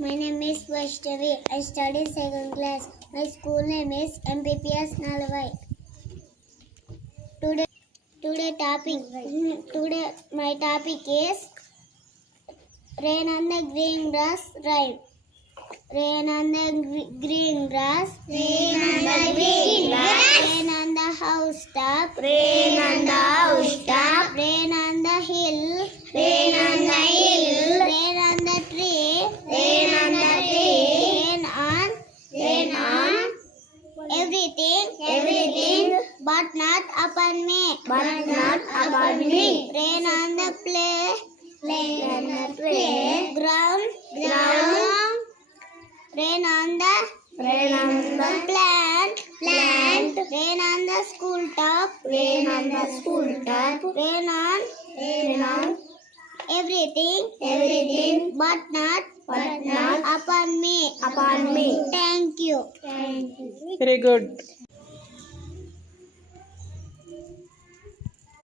My name is Vaishnavi. I study second class. My school name is MPPS Nalavai. Today, today my topic is rain on the green grass rhyme. Rain on the green grass. Rain on the green grass. Rain on the housetop. Rain on the housetop. Rain on the hill. Rain on the hill. Rain on the tree. Rain on the tree. Rain on everything, but not upon me. Rain on the ground. Rain on the plant. Rain on the school top. Rain on everything, but not upon me. Thank you. Very good.